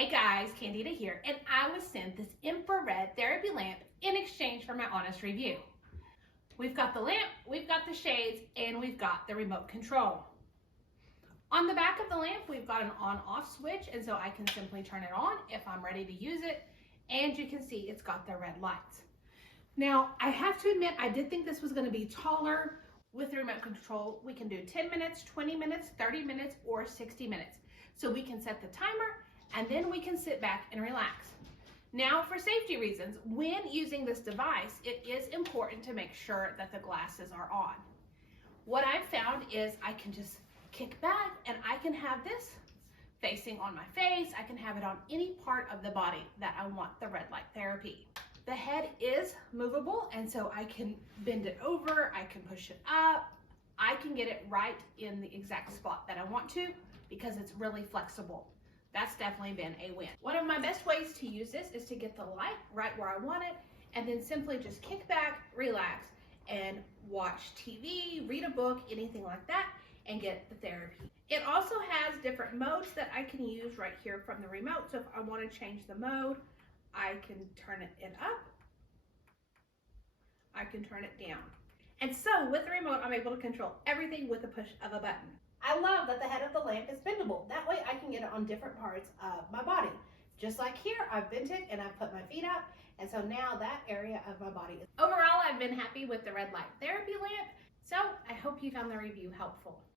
Hey guys, Candida here, and I was sent this infrared therapy lamp in exchange for my honest review. We've got the lamp, we've got the shades, and we've got the remote control. On the back of the lamp, we've got an on-off switch, and so I can simply turn it on if I'm ready to use it, and you can see it's got the red lights. Now, I have to admit, I did think this was going to be taller. With the remote control, we can do 10 minutes, 20 minutes, 30 minutes, or 60 minutes. So we can set the timer, and then we can sit back and relax. Now, for safety reasons, when using this device, it is important to make sure that the glasses are on. What I've found is I can just kick back and I can have this facing on my face. I can have it on any part of the body that I want the red light therapy. The head is movable, and so I can bend it over, I can push it up, I can get it right in the exact spot that I want to because it's really flexible. That's definitely been a win. One of my best ways to use this is to get the light right where I want it and then simply just kick back, relax, and watch TV, read a book, anything like that, and get the therapy. It also has different modes that I can use right here from the remote. So if I want to change the mode, I can turn it up, I can turn it down. And so with the remote, I'm able to control everything with the push of a button. I love that the head of the lamp is bendable. That way I can get it on different parts of my body. Just like here, I've bent it and I've put my feet up. And so now that area of my body is. Overall, I've been happy with the red light therapy lamp. So I hope you found the review helpful.